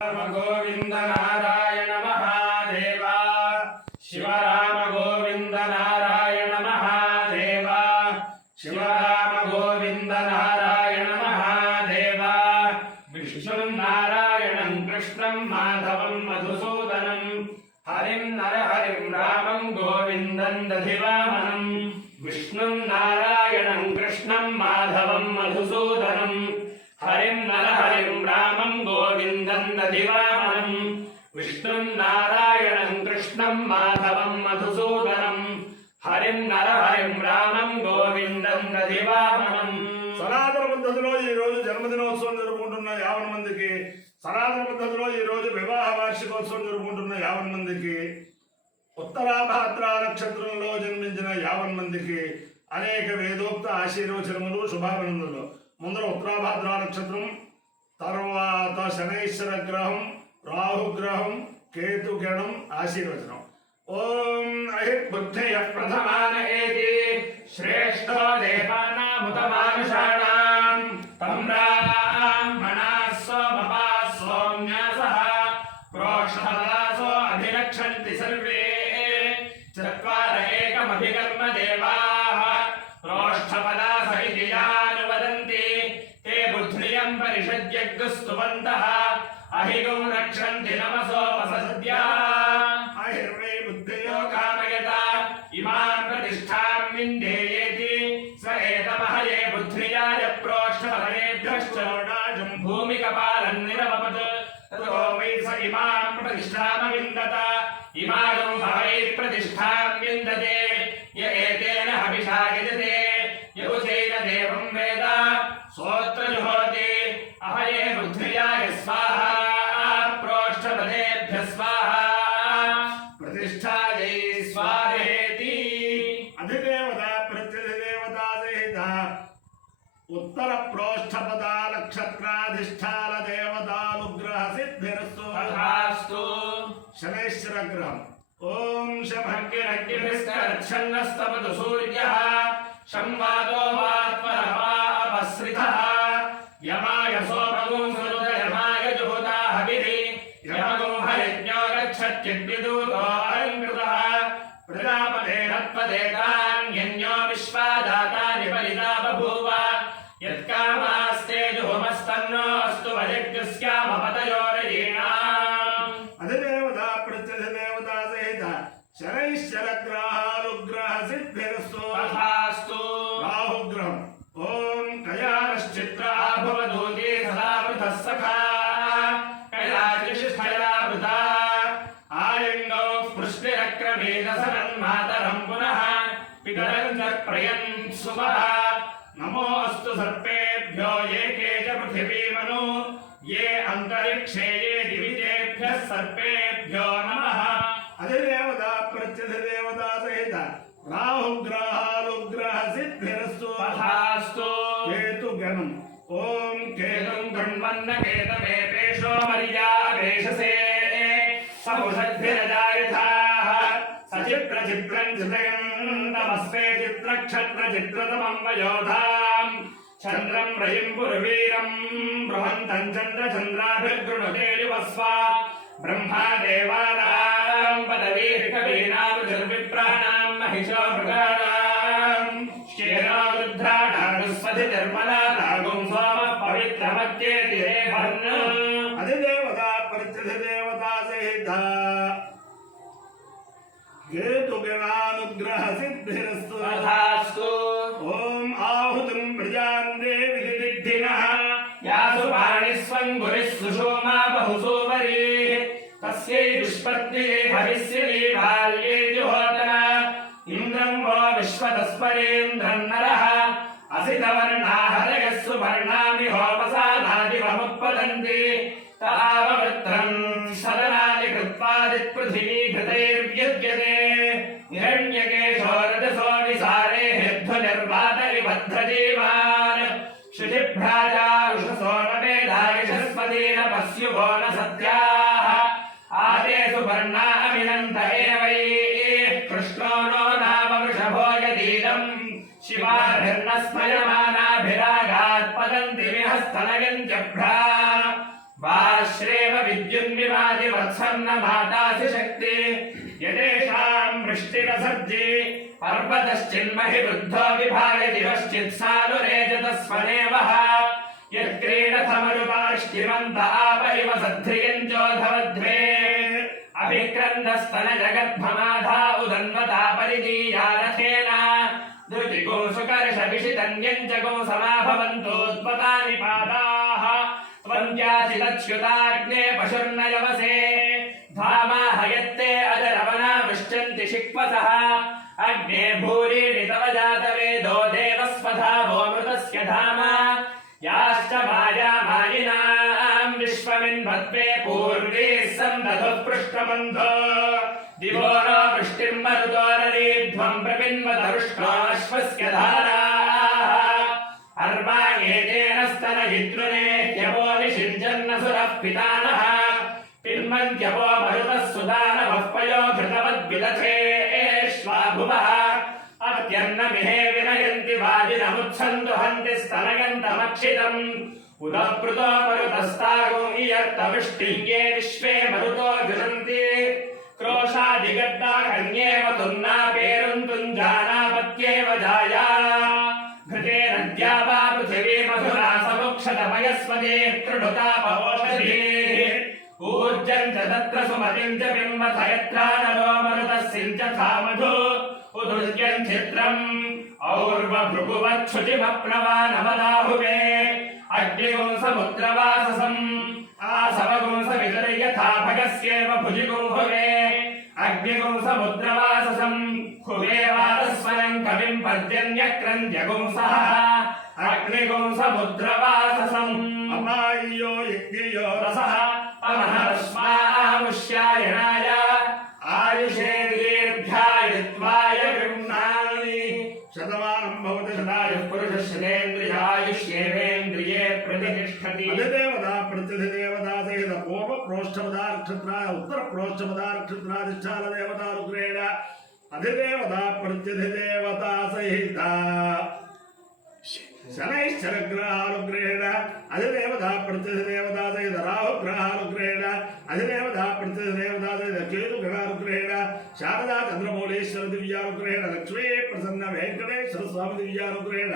गोविंद नारायण महादेवा शिवराम गोविंद नारायण महादेवा शिवराम गोविंद नारायण महादेवा विष्णु नारायणं कृष्णं माधवं मधुसूदनं हरिं नरहरिं रामं गोविन्दं दधिवामनं विष्णु नारायणं कृष्णं माधवं मधुसूदनं हरिं नरहरिं रामं गोविन्दं दधिवामनं विष्णुं नारायणं कृष्णं माधवं मधुसूदनं हरिं नरहरिं रामं गोविन्दं दधिवामनं। సనాతన పద్ధతిలో ఈ రోజు జన్మదినోత్సవం జరుపుకుంటున్న 50 మందికి, సనాతన పద్ధతిలో ఈ రోజు వివాహ వార్షికోత్సవం జరుపుకుంటున్న 50 మందికి, ఉత్తరాభాద్ర నక్షత్రంలో జన్మించిన 50 మందికి అనేక వేదోక్త ఆశీర్వచనములు శుభాభినందనలు. ముందర ఉత్తరాభాద్ర నక్షత్రం, తర్వాత శనైశ్వర గ్రహం, రాహుగ్రహం, కేతుగణం ఆశీర్వచనం. ఓం అహిర్బుద్ధయ ప్రథమాన ఏతి శ్రేష్ఠో దేవానాముతమానుషాణాం తం బ్రాహ్మణాస్సో మపాస్సోమ్యాసః ప్రోక్షపదాసో అభిరక్షంతి సర్వే చత్వార ఏకమభికర్మ దేవాః ప్రోక్షపదాస ఇతి యానువదంతి తే బుద్ధ్రియం పరిషద్యగ్స్తువంతః అహిగం రక్షంతి నమసోపసద్యా అహిర్వై బుద్ధయో కామయత ఇమాం ప్రతిష్ఠాం విందేయేతి స ఏతమహయే బుద్ధ్రియాయ ప్రోక్షపదేభ్యశ్చోడాజం భూమికపాలం నిరవపత్ తతో వై స ఇమాం ప్రతిష్ఠామ విందత ఇమాగం హవై ప్రతిష్ఠాం విందతే య ఏతేన హవిషా యజతే య ఉచైన దేవం వేద సోత్ర జుహోతి అహయే బుద్ధ్రియాయ స్వాహా ప్రోక్షపదేభ్య స్వాహా प्रतिष्ठायै स्वाहेति। अधिदेवता प्रत्यधिदेवता सहित उत्तर प्रोष्ठपद नक्षत्राधिष्ठान देवतानुग्रह सिद्धिरस्तु तथास्तु। शनैश्वर ग्रहम् ओम शमग्निरग्निभिश्चरच्छन्नस्तपतु सूर्यः संवादो वात्मनवा अपसृतः यमाय सोमगुं सुरुत यमाय जुहुता हविः यमगुं हरिज्ञो गच्छत्यद्विदूतो अलङ्कृतः प्रजापतेरत्पदेतान्यन्यो विश्वादातानि परिता बभूव यत्कामास्ते जुहुमस्तन्नो अस्तु वयज्ञस्यामपतयोरयीणाम्। अधिदेवता प्रत्यधिदेवता सहित शनैश्वर ग्रहानुग्रह सिद्धिरस्तु तथास्तु। राहुग्रहम् ओम कयानश्चित्रा भवदूती सदा वृथः सखा कैलाशिष्ठया आयङ्गौ स्पृष्टिरक्रमेदसरन्मातरं पुनः पितरं च प्रयन् सुवः नमोऽस्तु सर्पेभ्यो ये के च पृथिवीमनु ये अन्तरिक्षे ये दिवि तेभ्यः सर्पेभ्यो नमः। अधिदेवता प्रत्यधिदेवता सहित राहुग्रहानुग्रह सिद्धिरस्तु तथास्तु। केतुगणम् ओम केतुं गृह्णन्न केतवेपेशो मर्यावेशसे समुषद्भिरजायथाः सचित्रचित्रं चित्रयन्तमस्ते चित्रक्षत्रचित्रतमं वयोधाम् चन्द्रं रयिं पुरवीरं बृहन्तं चन्द्रचन्द्राभिर्गृणुते युवस्वा ब्रह्मा देवानां पदवीः कवीनां महिषो मृगाणां श्येनो रुद्राणानुस्पतिर्मला नागुं सोमः पवित्रमत्येति रेभन्। अधिदेवता प्रत्यधिदेवता सहित केतुगणानुग्रह सिद्धिरस्तु तथास्तु। ओम आहुतिं प्रजां देवी विद्धिनः यासु पाणिस्वङ्गुरिः सुषोमा बहुसूवरीः तस्यै दुष्पत्न्यै हविष्यली बाल्ये जुहोतना इन्द्रं वो विश्वतस्परेन्द्रं नरः असितवर्णा हरयः सुवर्णामि होमसानादिवमुत्पतन्ति ताववृत्रं सदनानि कृत्वादित्पृथिवी घृतैर्व्युज्यते हिरण्यकेशो रजसो विसारे हेद्धुनिर्वातरिबद्धजीवान् शुचिभ्राजारुषसो न मेधायशस्पतीन पस्युभो न सत्याः आदेषु वर्णामिनन्त एवै कृष्णो नो नाम वृषभो यदीदम् शिवाभिर्न स्मयमानाभिरागात् पतन्ति विहस्तनयन्त्यभ्रा वाश्रेव विद्युन्विवादिवत्सन्न मातासि शक्ति यदेषाम् वृष्टिरसर्जि पर्वतश्चिन्महि वृद्धो विभाय दिवश्चित्सानुरेजतस्वनेवः यत्क्रीडथमरुपाष्टिमन्त आप इव सध्रियञ्चोधवध्वे अभिक्रन्दस्तनजगद्भमाधा उदन्वता परिदीया रथेन धृतिकोसुकर्षविषितन्यञ्चको समाभवन्तोत्पतानि पादाः त्वन्त्याचिदच्युताग्ने पशुर्नयवसे धामाहयत्ते अजरवना वृश्चन्ति शिक्वसः अग्ने भूरीणि तव जातवेदो देवस्वधावो मृतस्य धाम याश्च मायामायिनाम् विश्वमिन्वत्वे पूर्वीः सन्दधुः पृष्ठबन्धो दिवो न वृष्टिर्मरुतोररीध्वम् प्रपिन्वतरुष्णाश्वस्य धाराः अर्वाणेतेन स्तनहितृने ह्यवो निषिञ्जन्नसुरः पितानः पिन्वन्त्यवो मरुतः सुदानवः पयो घृतवद्विलथेष्वाभुवः अत्यन्नमिहे विनयन्ति वाजिनमुच्छन्दुहन्ति स्तनयन्तमक्षितम् उदप्रुतो मरुतस्तागो इयर्तवृष्टिये विश्वे मरुतो जुनन्ति क्रोशादिगड्डा कन्येव तुन्ना पेरुन्तुञ्जानापत्येव जाया घृते नद्या वा पृथिवी मधुरा समुक्षतमयस्वते कृणुतापवोषधीः ऊर्जम् च तत्र सुमतिम् च बिम्बथ यत्रा नरो मरुतः सिञ्चथा मधु उदुर्यम् चित्रम् और्वभृगुवच्छुचिमप्नवानवदाहुवे अग्निगुं समुद्रवाससम् आसवगुं सवितर्यथा भगस्येव भुजिगुंहुवे अग्निगुं समुद्रवाससम् हुवे वातस्वरम् कविम् पर्जन्यक्रन्द्यगुंसः अग्निगुं समुद्रवाससम् अमाय्यो यज्ञयो रसः अमहरस्मामुष्यायणाय आयुषे दीर्घायुत्वाय गृह्णानि शतमानं भवति शतायुः पुरुषशतेन्द्रियायुष्येवेन्द्रिये प्रतिष्ठति अधिदेवता प्रत्यधिदेवता सहित पूर्व प्रोष्ठपदा नक्षत्र उत्तर प्रोष्ठपदा नक्षत्राधिष्ठान देवता रुद्रेण अधिदेवता प्रत्यधिदेवता सहित शनैश्चरग्रहानुग्रहेण अधिदेवता प्रत्यधिदेवता सहित राहुग्रहानुग्रहेण अधिदेवता प्रत्यधिदेवता सहित केतुग्रहानुग्रहेण शारदा चंद्रमौलेश्वर दिव्यानुग्रहेण लक्ष्मी प्रसन्न वेंकटेश्वर स्वामी दिव्यानुग्रहेण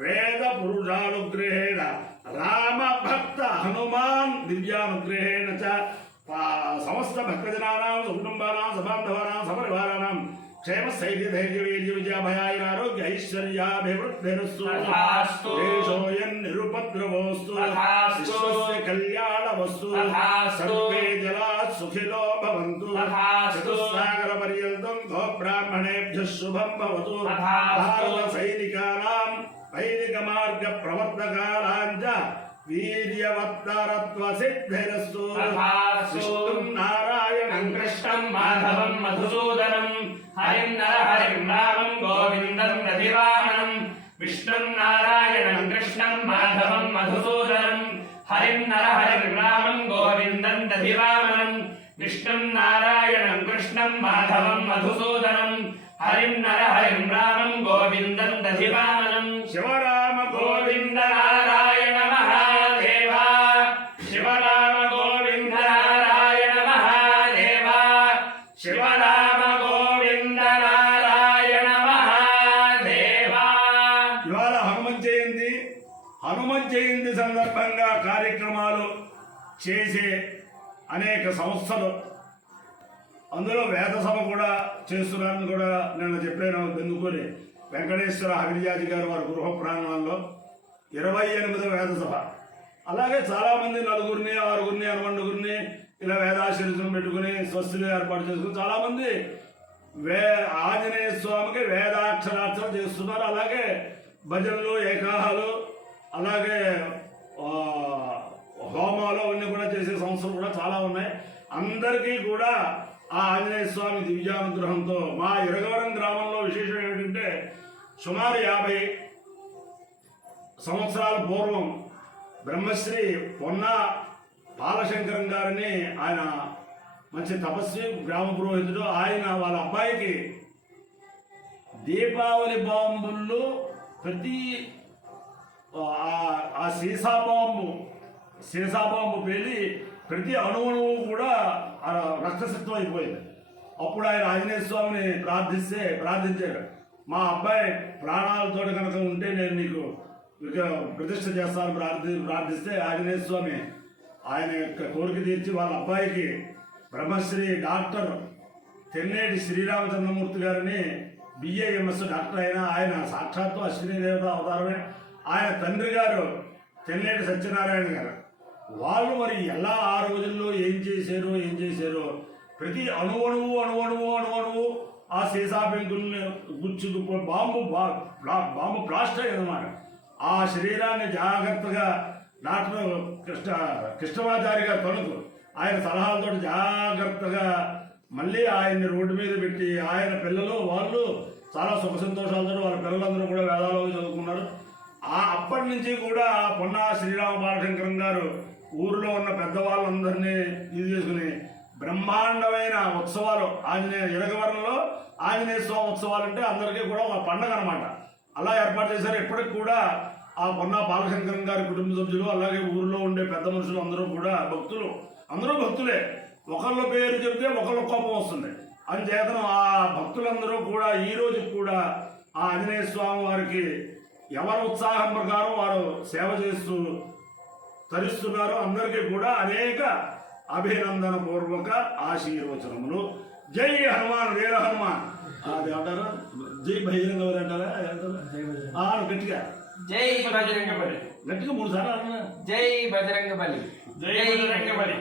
वेद पुरुषानुग्रहेण राम भक्त हनुमान दिव्यानुग्रहेण च समस्त भक्तजनानां सुकुटुम्बानां सबान्धवानां सपरिवाराणां क्षेम स्थैर्य धैर्य वीर्य विजयाभयाय आरोग्य ऐश्वर्याभिवृद्धिरस्तु तथास्तु देशोऽयं निरुपद्रवोऽस्तु विश्वस्य कल्याणमस्तु सर्वे जनाः सुखिनो भवन्तु चतुस्सागरपर्यन्तं गोब्राह्मणेभ्यः शुभं भवतु भारतसैनिकानां वैदिकमार्गप्रवर्तकानां च वीर्यवत्तरत्वसिद्धिरस्तु विष्णुं नारायणं कृष्णं माधवं मधुसूदनं हरिं नरहरिं रामं गोविन्दं रतिवामनं विष्णुं नारायणं कृष्णं माधवं मधुसूदनं हरिं नरहरिं रामं गोविन्दं रतिवामनं विष्णुं नारायणं कृष्णं माधवं मधुसूदनं हरिं नरहरिं रामं गोविन्दं रतिवामनं शिवराम गोविन्द नारायण महादेवा शिवराम गोविन्द नारायण महादेवा शिवराम गोविन्द नारायण महादेवा ఇవాళ హనుమత్ జయంతి సందర్భంగా కార్యక్రమాలు చేసే అనేక సంస్థలు అందులో వేద సభ కూడా చేస్తున్నారని కూడా నిన్న చెప్పాను. ఎందుకని వెంకటేశ్వర హవిర్యాజి గారు వారి గృహ ప్రాంగణంలో 28వ వేద సభ, అలాగే చాలామంది నలుగురిని ఆరుగురిని అనుమండుగురిని ఇలా వేదాశీర్షం పెట్టుకుని స్వస్తిని ఏర్పాటు చేసుకుని చాలామంది ఆంజనేయ స్వామికి వేదాక్షరార్చన చేస్తున్నారు. అలాగే భజనలు ఏకాహాలు అలాగే హోమాలు అవన్నీ కూడా చేసే సంస్థలు కూడా చాలా ఉన్నాయి. అందరికీ కూడా ఆ ఆంజనేయ స్వామి దివ్యానుగ్రహంతో మా ఇరగవరం గ్రామంలో విశేషం ఏమిటంటే సుమారు 50 సంవత్సరాల పూర్వం బ్రహ్మశ్రీ పొన్న బాలశంకరం గారిని, ఆయన మంచి తపస్వి గ్రామ పురోహితుడు, ఆయన వాళ్ళ అబ్బాయికి దీపావళి బాంబుల్లో ప్రతి ఆ సీసా బాంబు పేలి ప్రతి అణువుణువు కూడా రక్తసిద్ధం అయిపోయింది. అప్పుడు ఆయన ఆంజనేయ స్వామిని ప్రార్థించాడు, మా అబ్బాయి ప్రాణాలతో కనుక ఉంటే నేను నీకు ప్రతిష్ఠ చేస్తాను ప్రార్థిస్తే ఆంజనేయ స్వామి ఆయన యొక్క కోరిక తీర్చి వాళ్ళ అబ్బాయికి బ్రహ్మశ్రీ డాక్టర్ తెన్నేటి శ్రీరామచంద్రమూర్తి గారిని బిఏఎంఎస్ డాక్టర్ అయిన ఆయన సాక్షాత్తు అశ్విని దేవత అవతారమే. ఆయన తండ్రి గారు తెన్నేటి సత్యనారాయణ గారు. వాళ్ళు మరి ఎలా ఆ రోజుల్లో ఏం చేశారో ప్రతి అణువణువు ఆ సీసా పెంకుల్ని బాంబు బ్లాస్ట్ అయ్యిందన్నమాట. ఆ శరీరాన్ని జాగ్రత్తగా డాక్టర్ కృష్ణమాచారి గారు తణుకు ఆయన సలహాలతో జాగ్రత్తగా మళ్ళీ ఆయన్ని రోడ్డు మీద పెట్టి ఆయన పిల్లలు వాళ్ళు చాలా సుఖ సంతోషాలతో వాళ్ళ పిల్లలందరూ కూడా వేదాలు చదువుకున్నారు. అప్పటి నుంచి కూడా పొన్నా శ్రీరామ బాలశంకరం గారు ఊరిలో ఉన్న పెద్దవాళ్ళందరినీ ఇది చేసుకుని బ్రహ్మాండమైన ఉత్సవాలు ఇరగవరంలో ఆంజనేయ స్వామి ఉత్సవాలు అంటే అందరికీ కూడా ఒక పండగ అనమాట. అలా ఏర్పాటు చేశారు. ఇప్పటికి కూడా ఆ పొన్నా బాలశంకరం గారి కుటుంబ సభ్యులు అలాగే ఊరిలో ఉండే పెద్ద మనుషులు అందరూ కూడా భక్తులు, అందరూ భక్తులే. ఒకళ్ళ పేరు చెప్తే ఒకళ్ళ కోపం వస్తుంది. అందుచేతను ఆ భక్తులందరూ కూడా ఈ రోజు కూడా ఆ ఆంజనేయ స్వామి వారికి ఎవరి ఉత్సాహం ప్రకారం వారు సేవ చేస్తూ తరిస్తున్నారు. అందరికీ కూడా అనేక అభినందన పూర్వక ఆశీర్వచనములు. జై హనుమాన్ వీర హనుమాన్. అది అంటారు జై బహిరంగ బలి అంటారా? గట్టిగా జై బజరంగ బలి. గట్టిగా 3 సార్లు జై బజరంగ బలి. జై బజరంగ బలి.